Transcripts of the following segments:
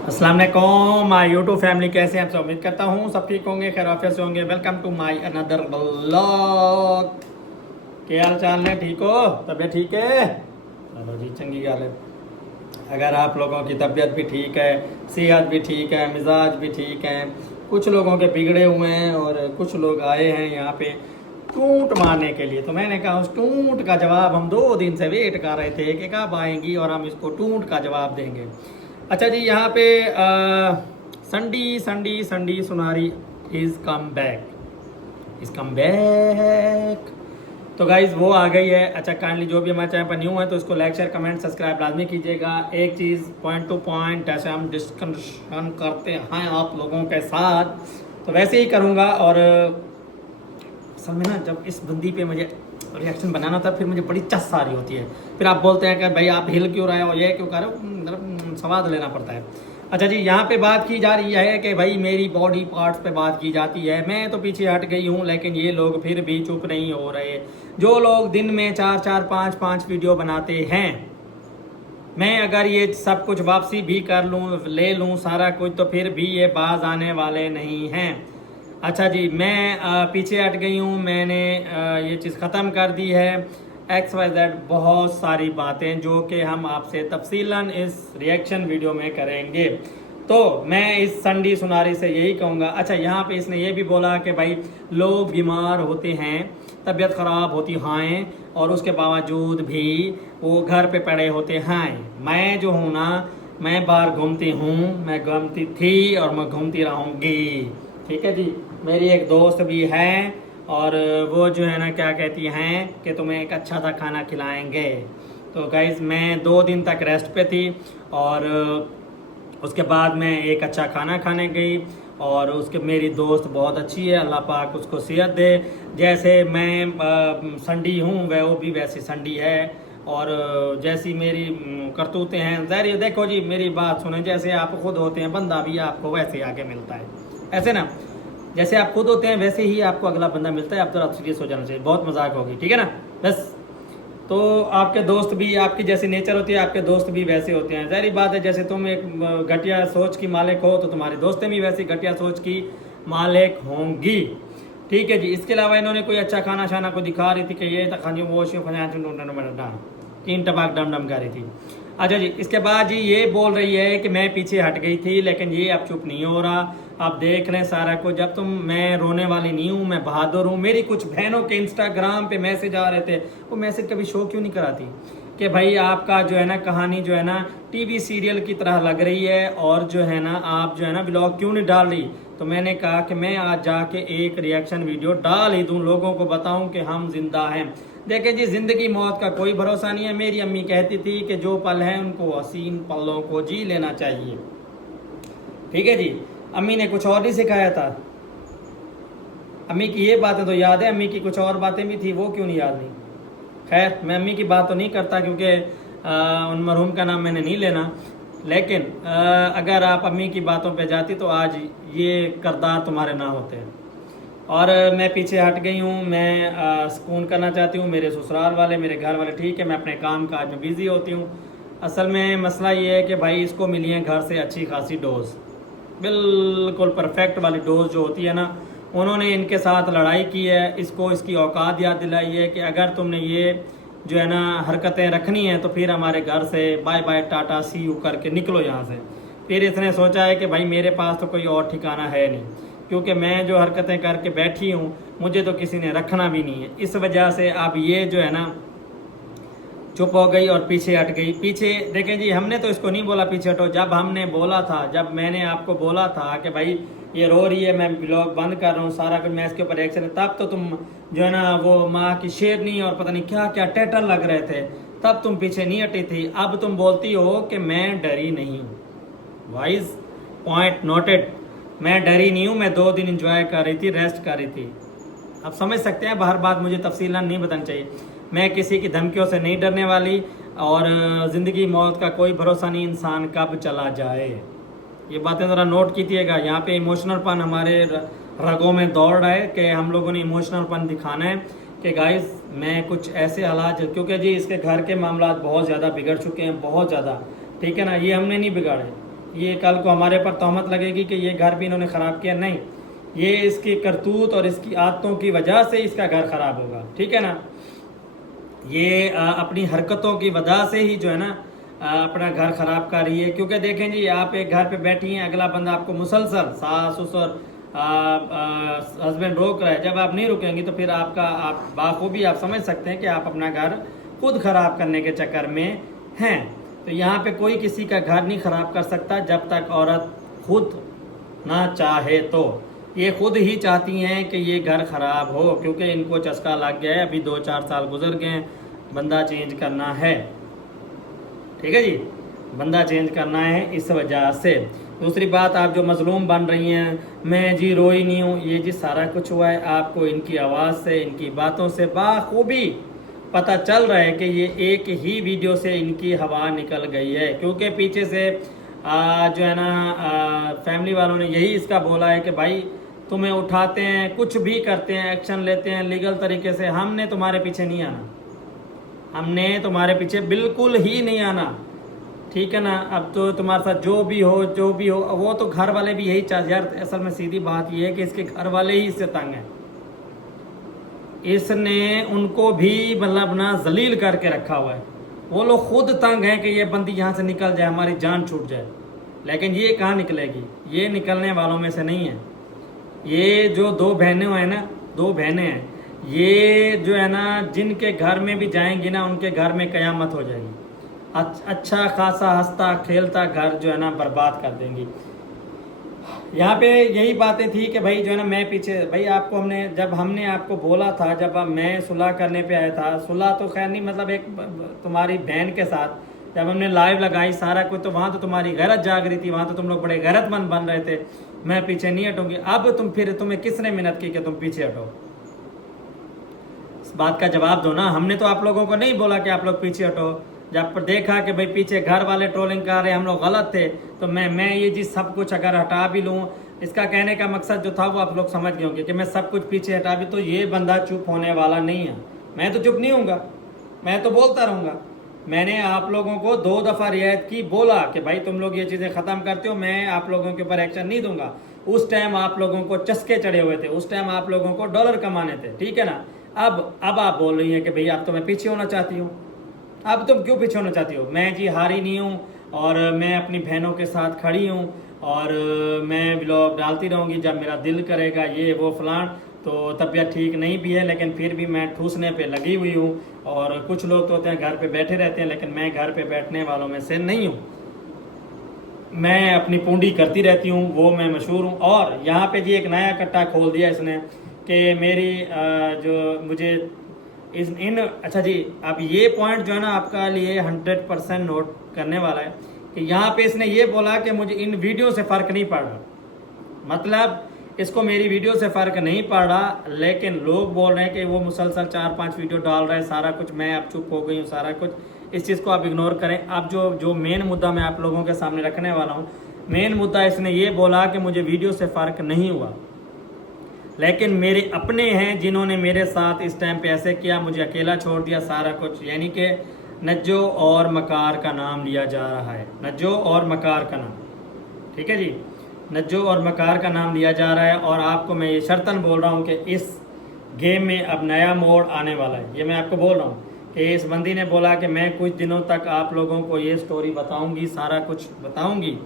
अस्सलाम वालेकुम my YouTube family, कैसे हैं आप सब। उम्मीद करता हूँ सब ठीक होंगे, खैर आफियत से होंगे। Welcome to my another blog. क्या हाल चाल है, ठीक हो, तबीयत ठीक है? चलो जी, चंगी गल है। अगर आप लोगों की तबीयत भी ठीक है, सेहत भी ठीक है, मिजाज भी ठीक है, कुछ लोगों के बिगड़े हुए हैं और कुछ लोग आए हैं यहाँ पे टूट मारने के लिए, तो मैंने कहा उस टूट का जवाब हम 2 दिन से वेट कर रहे थे कि कब आएंगी और हम इसको टूट का जवाब देंगे। अच्छा जी, यहाँ पे संडी संडी संडी सुनारी इज कम बैक। तो गाइज वो आ गई है। अच्छा, काइंडली जो भी हमारे चैनल पर न्यू है तो इसको लाइक शेयर कमेंट सब्सक्राइब लाजमी कीजिएगा। एक चीज़ पॉइंट टू पॉइंट ऐसे हम डिस्कशन करते हैं आप लोगों के साथ, तो वैसे ही करूँगा। और असल में ना, जब इस बंदी पे मुझे रिएक्शन बनाना होता है फिर मुझे बड़ी चस आ रही होती है। फिर आप बोलते हैं कि भाई आप हिल क्यों रहे हो, ये क्यों कर रहे हो, मतलब स्वाद लेना पड़ता है। अच्छा जी, यहाँ पे बात की जा रही है कि भाई मेरी बॉडी पार्ट्स पे बात की जाती है। मैं तो पीछे हट गई हूँ, लेकिन ये लोग फिर भी चुप नहीं हो रहे। जो लोग दिन में 4-4 5-5 वीडियो बनाते हैं, मैं अगर ये सब कुछ वापसी भी कर लूँ, ले लूँ सारा कुछ, तो फिर भी ये बाज आने वाले नहीं हैं। अच्छा जी, मैं पीछे हट गई हूँ। मैंने ये चीज़ ख़त्म कर दी है। XYZ बहुत सारी बातें जो कि हम आपसे तफसीलन इस रिएक्शन वीडियो में करेंगे। तो मैं इस संडी सुनारी से यही कहूँगा। अच्छा, यहाँ पे इसने ये भी बोला कि भाई लोग बीमार होते हैं, तबीयत ख़राब होती हैं, और उसके बावजूद भी वो घर पे पड़े होते हैं। मैं जो हूँ ना, मैं बाहर घूमती हूँ, मैं घूमती थी और मैं घूमती रहूँगी। ठीक है जी। मेरी एक दोस्त भी है और वो जो है ना क्या कहती हैं कि तुम्हें एक अच्छा सा खाना खिलाएंगे। तो गाइज़ मैं 2 दिन तक रेस्ट पे थी और उसके बाद मैं एक अच्छा खाना खाने गई। और उसके मेरी दोस्त बहुत अच्छी है, अल्लाह पाक उसको सेहत दे। जैसे मैं संडी हूँ वह वो भी वैसी संडी है, और जैसी मेरी करतूतें हैं। ज़ाहिर देखो जी, मेरी बात सुने, जैसे आप खुद होते हैं बंदा भी आपको वैसे आगे मिलता है, ऐसे ना, जैसे आप खुद होते हैं वैसे ही आपको अगला बंदा मिलता है। आप तो सीरियस हो जाना चाहिए, बहुत मजाक होगी, ठीक है ना। बस, तो आपके दोस्त भी, आपकी जैसी नेचर होती है आपके दोस्त भी वैसे होते हैं। ज़ाहिर बात है, जैसे तुम एक घटिया सोच की मालिक हो तो तुम्हारी दोस्तें भी वैसी घटिया सोच की मालिक होंगी। ठीक है जी। इसके अलावा इन्होंने कोई अच्छा खाना शाना को दिखा रही थी कि ये खानी वो तीन टबाक डम डम कर रही थी। अच्छा जी, इसके बाद जी ये बोल रही है कि मैं पीछे हट गई थी, लेकिन ये अब चुप नहीं हो रहा। आप देख रहे हैं सारा कुछ। जब तुम, मैं रोने वाली नहीं हूँ, मैं बहादुर हूँ। मेरी कुछ बहनों के इंस्टाग्राम पे मैसेज आ रहे थे, वो मैसेज कभी शो क्यों नहीं कराती कि भाई आपका जो है ना कहानी जो है ना टीवी सीरियल की तरह लग रही है, और जो है ना आप जो है ना ब्लॉग क्यों नहीं डाल रही। तो मैंने कहा कि मैं आज जाके एक रिएक्शन वीडियो डाल ही दूँ, लोगों को बताऊँ कि हम जिंदा हैं। देखें जी, जिंदगी मौत का कोई भरोसा नहीं है। मेरी अम्मी कहती थी कि जो पल है उनको हसीन पलों को जी लेना चाहिए। ठीक है जी। अम्मी ने कुछ और नहीं सिखाया था। अम्मी की ये बातें तो याद है, अम्मी की कुछ और बातें भी थी, वो क्यों नहीं याद नहीं। खैर, मैं अम्मी की बात तो नहीं करता क्योंकि उन मरहूम का नाम मैंने नहीं लेना, लेकिन अगर आप अम्मी की बातों पे जाती तो आज ये किरदार तुम्हारे ना होते। और मैं पीछे हट गई हूँ। मैं सुकून करना चाहती हूँ। मेरे ससुराल वाले, मेरे घर वाले ठीक है, मैं अपने काम काज में बिज़ी होती हूँ। असल में मसला ये है कि भाई इसको मिली है घर से अच्छी खासी डोज, बिल्कुल परफेक्ट वाली डोज जो होती है ना। उन्होंने इनके साथ लड़ाई की है, इसको इसकी औकात याद दिलाई है कि अगर तुमने ये जो है ना हरकतें रखनी है तो फिर हमारे घर से bye bye tata see you करके निकलो यहाँ से। फिर इसने सोचा है कि भाई मेरे पास तो कोई और ठिकाना है नहीं, क्योंकि मैं जो हरकतें करके बैठी हूँ मुझे तो किसी ने रखना भी नहीं है। इस वजह से अब ये जो है ना चुप हो गई और पीछे हट गई। पीछे देखें जी, हमने तो इसको नहीं बोला पीछे हटो। जब हमने बोला था, जब मैंने आपको बोला था कि भाई ये रो रही है, मैं ब्लॉग बंद कर रहा हूँ, सारा कुछ मैं इसके ऊपर रिएक्शन है, तब तो तुम जो है ना वो माँ की शेरनी और पता नहीं क्या क्या टाइटल लग रहे थे, तब तुम पीछे नहीं हटी थी। अब तुम बोलती हो कि मैं डरी नहीं। Wise point noted. मैं डरी नहीं हूँ, मैं 2 दिन इंजॉय कर रही थी, रेस्ट कर रही थी। आप समझ सकते हैं, बाहर बात मुझे तफसीलन नहीं बतानी चाहिए। मैं किसी की धमकियों से नहीं डरने वाली, और ज़िंदगी मौत का कोई भरोसा नहीं, इंसान कब चला जाए। ये बातें ज़रा नोट कीजिएगा। यहाँ पे इमोशनलपन हमारे रगों में दौड़ रहा है कि हम लोगों ने इमोशनलपन दिखाना है कि गाइस मैं कुछ ऐसे हालात, क्योंकि जी इसके घर के मामला बहुत ज़्यादा बिगड़ चुके हैं, बहुत ज़्यादा। ठीक है ना, ये हमने नहीं बिगाड़े, ये कल को हमारे पर तहमत लगेगी कि ये घर भी इन्होंने ख़राब किया। नहीं, ये इसकी करतूत और इसकी आदतों की वजह से इसका घर ख़राब होगा, ठीक है ना। ये अपनी हरकतों की वजह से ही जो है ना अपना घर ख़राब कर रही है। क्योंकि देखें जी, आप एक घर पे बैठी हैं, अगला बंदा आपको मुसलसल सास ससुर हस्बैंड रोक रहा है। जब आप नहीं रुकेंगी तो फिर आप बाखूबी आप समझ सकते हैं कि आप अपना घर खुद ख़राब करने के चक्कर में हैं। तो यहाँ पे कोई किसी का घर नहीं ख़राब कर सकता जब तक औरत खुद ना चाहे। तो ये खुद ही चाहती हैं कि ये घर ख़राब हो, क्योंकि इनको चस्का लग गया है। अभी 2-4 साल गुजर गए हैं, बंदा चेंज करना है, ठीक है जी, बंदा चेंज करना है इस वजह से। दूसरी बात, आप जो मजलूम बन रही हैं, मैं जी रोई नहीं हूँ, ये जी सारा कुछ हुआ है आपको इनकी आवाज़ से, इनकी बातों से बाखूबी पता चल रहा है कि ये एक ही वीडियो से इनकी हवा निकल गई है। क्योंकि पीछे से जो है ना फैमिली वालों ने यही इसका बोला है कि भाई तुम्हें उठाते हैं, कुछ भी करते हैं, एक्शन लेते हैं लीगल तरीके से, हमने तुम्हारे पीछे नहीं आना, हमने तुम्हारे पीछे बिल्कुल ही नहीं आना, ठीक है ना। अब तो तुम्हारे साथ जो भी हो वो तो घर वाले भी यही चाहते यार। असल में सीधी बात ये है कि इसके घर वाले ही इससे तंग हैं। इसने उनको भी मतलब ना जलील करके रखा हुआ है। वो लोग खुद तंग हैं कि ये बंदी यहाँ से निकल जाए, हमारी जान छूट जाए। लेकिन ये कहाँ निकलेगी, ये निकलने वालों में से नहीं है। ये जो 2 बहनें हैं ना, 2 बहनें हैं, ये जो है ना जिनके घर में भी जाएंगी ना उनके घर में कयामत हो जाएगी। अच्छा खासा हंसता खेलता घर जो है ना बर्बाद कर देंगी। यहाँ पे यही बातें थी कि भाई जो है ना मैं पीछे, भाई आपको हमने आपको बोला था, जब मैं सुलह करने पे आया था, सुलह तो खैर नहीं, मतलब एक तुम्हारी बहन के साथ जब हमने लाइव लगाई सारा कुछ, तो वहाँ तो तुम्हारी गैरत जाग रही थी, वहाँ तो तुम लोग बड़े गैरतमंद बन रहे थे, मैं पीछे नहीं हटूंगी। अब तुम्हें किसने मिन्नत की कि तुम पीछे हटो? इस बात का जवाब दो ना। हमने तो आप लोगों को नहीं बोला कि आप लोग पीछे हटो। जब पर देखा कि भाई पीछे घर वाले ट्रोलिंग कर रहे हैं, हम लोग गलत थे, तो मैं ये चीज़ सब कुछ अगर हटा भी लूँ, इसका कहने का मकसद जो था वो आप लोग समझ गए होंगे कि मैं सब कुछ पीछे हटा भी, तो ये बंदा चुप होने वाला नहीं है। मैं तो चुप नहीं हूँगा, मैं तो बोलता रहूँगा। मैंने आप लोगों को 2 दफ़ा रियायत की, बोला कि भाई तुम लोग ये चीज़ें ख़त्म करते हो, मैं आप लोगों के ऊपर एक्शन नहीं दूंगा। उस टाइम आप लोगों को चस्के चढ़े हुए थे, उस टाइम आप लोगों को डॉलर कमाने थे, ठीक है ना। अब आप बोल रही हैं कि भाई अब तो मैं पीछे होना चाहती हूँ। अब तुम क्यों पीछे होना चाहती हो? मैं जी हारी नहीं हूँ, और मैं अपनी बहनों के साथ खड़ी हूँ, और मैं ब्लॉग डालती रहूँगी जब मेरा दिल करेगा, ये वो फलान। तो तबीयत ठीक नहीं भी है, लेकिन फिर भी मैं ठूसने पे लगी हुई हूँ। और कुछ लोग तो होते हैं घर पे बैठे रहते हैं, लेकिन मैं घर पे बैठने वालों में से नहीं हूँ। मैं अपनी पूंडी करती रहती हूँ, वो मैं मशहूर हूँ। और यहाँ पे जी एक नया कट्टा खोल दिया इसने कि मेरी जो मुझे अच्छा जी, अब ये पॉइंट जो है ना आपका लिए 100% नोट करने वाला है कि यहाँ पे इसने ये बोला कि मुझे इन वीडियो से फ़र्क नहीं पड़ रहा। मतलब इसको मेरी वीडियो से फ़र्क नहीं पड़ रहा, लेकिन लोग बोल रहे हैं कि वो मुसलसल 4-5 वीडियो डाल रहे हैं, सारा कुछ। मैं अब चुप हो गई हूँ, सारा कुछ। इस चीज़ को आप इग्नोर करें। अब जो मेन मुद्दा मैं आप लोगों के सामने रखने वाला हूँ, मेन मुद्दा इसने ये बोला कि मुझे वीडियो से फ़र्क नहीं हुआ, लेकिन मेरे अपने हैं जिन्होंने मेरे साथ इस टाइम पे ऐसे किया, मुझे अकेला छोड़ दिया, सारा कुछ। यानी कि नज्जो और मकार का नाम लिया जा रहा है, नज्जो और मकार का नाम, ठीक है जी, नज्जो और मकार का नाम लिया जा रहा है। और आपको मैं ये शर्तन बोल रहा हूँ कि इस गेम में अब नया मोड़ आने वाला है। ये मैं आपको बोल रहा हूँ कि इस बंदी ने बोला कि मैं कुछ दिनों तक आप लोगों को ये स्टोरी बताऊँगी, सारा कुछ बताऊँगी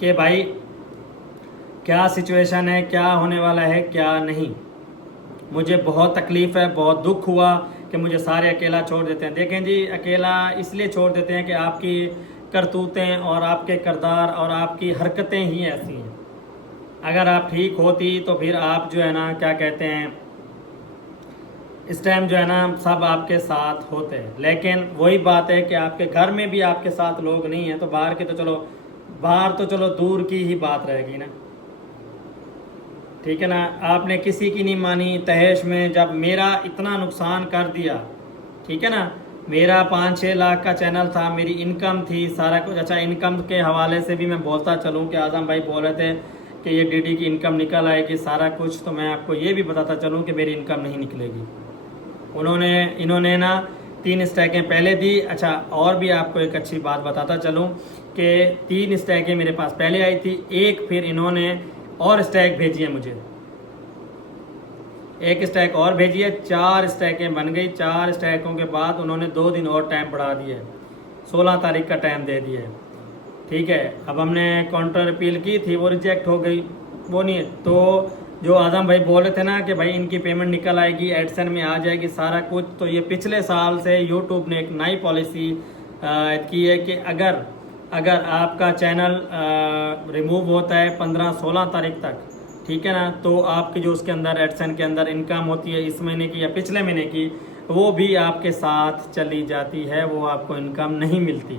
कि भाई क्या सिचुएशन है, क्या होने वाला है, क्या नहीं। मुझे बहुत तकलीफ़ है, बहुत दुख हुआ कि मुझे सारे अकेला छोड़ देते हैं। देखें जी, अकेला इसलिए छोड़ देते हैं कि आपकी करतूतें और आपके किरदार और आपकी हरकतें ही ऐसी हैं। अगर आप ठीक होती तो फिर आप जो है ना क्या कहते हैं, इस टाइम जो है ना सब आपके साथ होते हैं। लेकिन वही बात है कि आपके घर में भी आपके साथ लोग नहीं हैं, तो बाहर तो चलो दूर की ही बात रहेगी ना, ठीक है ना। आपने किसी की नहीं मानी। तहेश में जब मेरा इतना नुकसान कर दिया, ठीक है ना, मेरा 5-6 लाख का चैनल था, मेरी इनकम थी, सारा कुछ। अच्छा, इनकम के हवाले से भी मैं बोलता चलूँ कि आज़म भाई बोल रहे थे कि ये डीडी की इनकम निकल आएगी, सारा कुछ। तो मैं आपको ये भी बताता चलूँ कि मेरी इनकम नहीं निकलेगी। इन्होंने ना 3 स्टैकें पहले दी। अच्छा, और भी आपको एक अच्छी बात बताता चलूँ कि 3 स्टैकें मेरे पास पहले आई थी, एक फिर इन्होंने और स्टैक भेजी है मुझे, एक स्टैक और भेजी है, 4 स्टैकें बन गई। 4 स्टैकों के बाद उन्होंने 2 दिन और टाइम बढ़ा दिया, 16 तारीख का टाइम दे दिया है। ठीक है, अब हमने काउंटर अपील की थी, वो रिजेक्ट हो गई, वो नहीं है। तो जो आदम भाई बोल रहे थे ना कि भाई इनकी पेमेंट निकल आएगी, एडसन में आ जाएगी सारा कुछ, तो ये पिछले साल से यूट्यूब ने एक नई पॉलिसी की है कि अगर आपका चैनल रिमूव होता है 15-16 तारीख तक, ठीक है ना, तो आपकी जो उसके अंदर एडसन के अंदर इनकम होती है इस महीने की या पिछले महीने की, वो भी आपके साथ चली जाती है, वो आपको इनकम नहीं मिलती।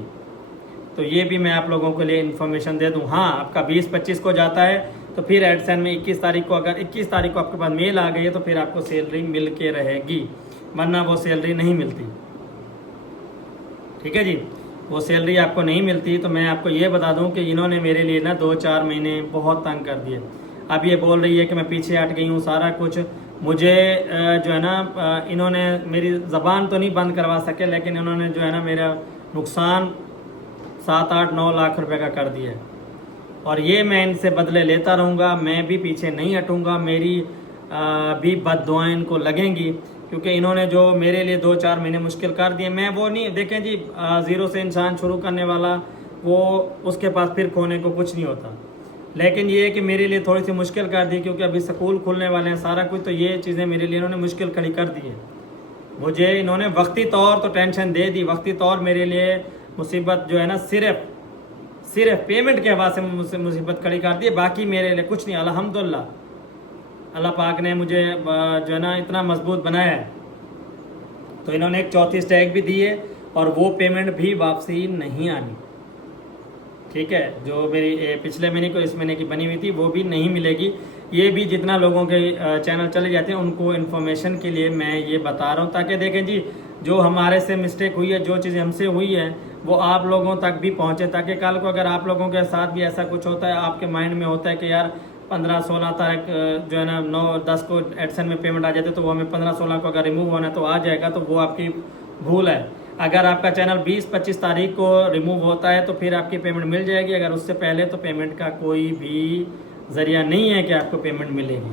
तो ये भी मैं आप लोगों के लिए इन्फॉर्मेशन दे दूं। हाँ, आपका 20-25 को जाता है तो फिर एडसन में 21 तारीख को, अगर 21 तारीख को आपके पास मेल आ गई है तो फिर आपको सैलरी मिल के रहेगी, वरना वो सैलरी नहीं मिलती। ठीक है जी, वो सैलरी आपको नहीं मिलती। तो मैं आपको ये बता दूं कि इन्होंने मेरे लिए ना 2-4 महीने बहुत तंग कर दिए। अब ये बोल रही है कि मैं पीछे हट गई हूँ सारा कुछ, मुझे जो है ना इन्होंने मेरी ज़बान तो नहीं बंद करवा सके, लेकिन इन्होंने जो है ना मेरा नुकसान 7-8-9 लाख रुपए का कर दिया, और ये मैं इनसे बदले लेता रहूँगा, मैं भी पीछे नहीं हटूँगा। मेरी भी बद्दुआएं इनको लगेंगी, क्योंकि इन्होंने जो मेरे लिए 2-4 महीने मुश्किल कर दिए, मैं वो नहीं, देखें जी, ज़ीरो से इंसान शुरू करने वाला, वो उसके पास फिर खोने को कुछ नहीं होता। लेकिन ये है कि मेरे लिए थोड़ी सी मुश्किल कर दी, क्योंकि अभी स्कूल खुलने वाले हैं सारा कुछ, तो ये चीज़ें मेरे लिए इन्होंने मुश्किल खड़ी कर दी है। मुझे इन्होंने वक्ती तौर तो टेंशन दे दी, वक्ती तौर मेरे लिए मुसीबत जो है ना सिर्फ पेमेंट के हवाले से मुसीबत खड़ी कर दी है, बाकी मेरे लिए कुछ नहीं। अल्हम्दुलिल्लाह, अल्लाह पाक ने मुझे जो है ना इतना मजबूत बनाया है। तो इन्होंने एक 34 स्टैक भी दी है, और वो पेमेंट भी वापसी नहीं आनी। ठीक है, जो मेरी पिछले महीने को इस महीने की बनी हुई थी वो भी नहीं मिलेगी। ये भी जितना लोगों के चैनल चले जाते हैं उनको इन्फॉर्मेशन के लिए मैं ये बता रहा हूँ, ताकि देखें जी, जो हमारे से मिस्टेक हुई है, जो चीज़ें हमसे हुई है, वो आप लोगों तक भी पहुँचे, ताकि कल को अगर आप लोगों के साथ भी ऐसा कुछ होता है, आपके माइंड में होता है कि यार 15-16 तारीख जो है ना 9-10 को एडसन में पेमेंट आ जाते, तो वो हमें 15-16 को अगर रिमूव होना तो आ जाएगा, तो वो आपकी भूल है। अगर आपका चैनल 20-25 तारीख को रिमूव होता है तो फिर आपकी पेमेंट मिल जाएगी, अगर उससे पहले तो पेमेंट का कोई भी ज़रिया नहीं है कि आपको पेमेंट मिलेगी।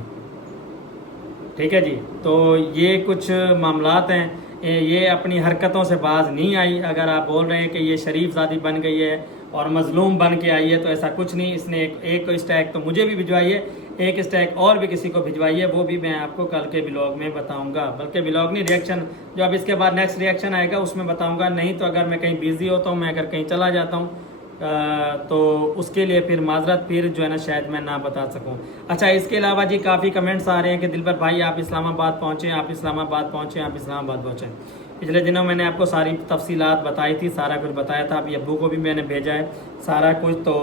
ठीक है जी, तो ये कुछ मामलात हैं, ये अपनी हरकतों से बाज नहीं आई। अगर आप बोल रहे हैं कि ये शरीफ ज़ादी बन गई है और मजलूम बन के आई है, तो ऐसा कुछ नहीं। इसने एक स्टैक तो मुझे भी भिजवाई है, एक स्टैक और भी किसी को भिजवाई है, वो भी मैं आपको कल के ब्लॉग में बताऊंगा। बल्कि ब्लॉग नहीं, रिएक्शन, जो अब इसके बाद नेक्स्ट रिएक्शन आएगा उसमें बताऊंगा। नहीं तो अगर मैं कहीं बिजी होता हूँ, मैं अगर कहीं चला जाता हूँ, तो उसके लिए फिर माजरत, फिर जो है ना शायद मैं ना बता सकूं। अच्छा, इसके अलावा जी काफ़ी कमेंट्स आ रहे हैं कि दिलबर भाई आप इस्लामाबाद पहुँचे, आप इस्लामाबाद पहुँचे, आप इस्लामाबाद पहुँचे। पिछले दिनों मैंने आपको सारी तफसीलात बताई थी, सारा कुछ बताया था। अभी अब्बू को भी मैंने भेजा है सारा कुछ। तो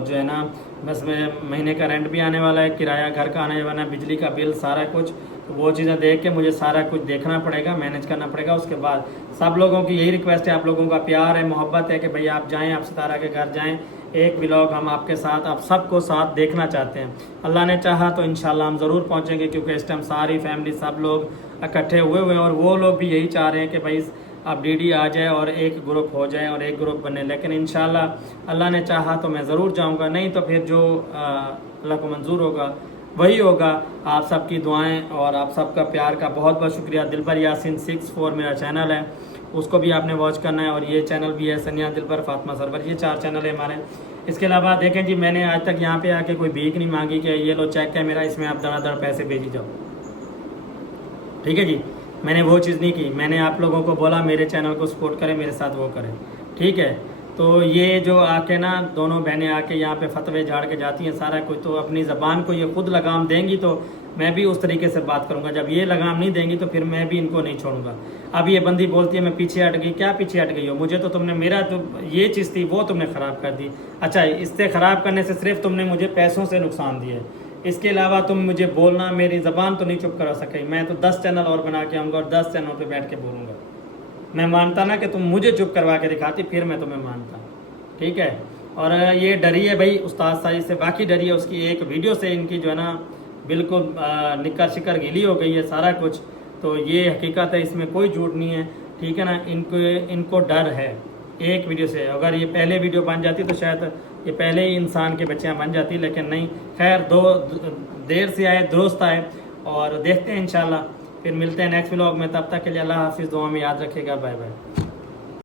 जो है ना, बस मैं महीने का रेंट भी आने वाला है, किराया घर का आने वाला है, बिजली का बिल, सारा कुछ। तो वो चीज़ें देख के मुझे सारा कुछ देखना पड़ेगा, मैनेज करना पड़ेगा। उसके बाद सब लोगों की यही रिक्वेस्ट है, आप लोगों का प्यार है, मोहब्बत है कि भाई आप जाएँ, आप सितारा के घर जाएँ, एक व्लॉग हम आपके साथ, आप सबको साथ देखना चाहते हैं। अल्लाह ने चाहा तो इंशाल्लाह हम ज़रूर पहुँचेंगे, क्योंकि इस टाइम सारी फैमिली, सब लोग इकट्ठे हुए हैं, और वो लोग भी यही चाह रहे हैं कि भाई अब डीडी आ जाए और एक ग्रुप हो जाए और एक ग्रुप बने। लेकिन इंशाल्लाह अल्लाह ने चाहा तो मैं ज़रूर जाऊंगा, नहीं तो फिर जो अल्लाह को मंजूर होगा वही होगा। आप सबकी दुआएं और आप सबका प्यार का बहुत बहुत शुक्रिया। दिलबर यासीन 64 मेरा चैनल है, उसको भी आपने वॉच करना है। और ये चैनल भी है सनिया दिलबर, फातिमा सरवर, ये 4 चैनल है हमारे। इसके अलावा देखें जी, मैंने आज तक यहाँ पे आके कोई भीख नहीं मांगी कि ये लो चेक है मेरा, इसमें आप धड़ाधड़ पैसे भेजी जाओ। ठीक है जी, मैंने वो चीज़ नहीं की। मैंने आप लोगों को बोला मेरे चैनल को सपोर्ट करें, मेरे साथ वो करें। ठीक है, तो ये जो आके ना दोनों बहनें आके यहाँ पे फतवे झाड़ के जाती हैं सारा कुछ, तो अपनी ज़बान को ये खुद लगाम देंगी तो मैं भी उस तरीके से बात करूँगा। जब ये लगाम नहीं देंगी तो फिर मैं भी इनको नहीं छोड़ूंगा। अब ये बंदी बोलती है मैं पीछे हट गई, क्या पीछे हट गई हो? मुझे तो तुमने, मेरा जो ये चीज़ थी वो तुमने ख़राब कर दी। अच्छा, इससे ख़राब करने से सिर्फ तुमने मुझे पैसों से नुकसान दिया है, इसके अलावा तुम मुझे बोलना, मेरी ज़बान तो नहीं चुप करा सके। मैं तो 10 चैनल और बना के आऊँगा और 10 चैनल पे बैठ के बोलूँगा। मैं मानता ना कि तुम मुझे चुप करवा के दिखाती, फिर मैं तुम्हें मानता। ठीक है, और ये डरी है भाई उस्ताद साजिद से, बाकी डरी है उसकी एक वीडियो से, इनकी जो है ना बिल्कुल निक्कर शिकर गीली हो गई है सारा कुछ। तो ये हकीकत है, इसमें कोई झूठ नहीं है। ठीक है ना, इनको डर है एक वीडियो से। अगर ये पहले वीडियो बन जाती तो शायद ये पहले ही इंसान के बच्चियाँ बन जाती, लेकिन नहीं। खैर देर से आए दुरुस्त आए, और देखते हैं इंशाल्लाह। फिर मिलते हैं नेक्स्ट व्लॉग में, तब तक के लिए अल्लाह हाफिज़, दुआ में याद रखिएगा, बाय बाय।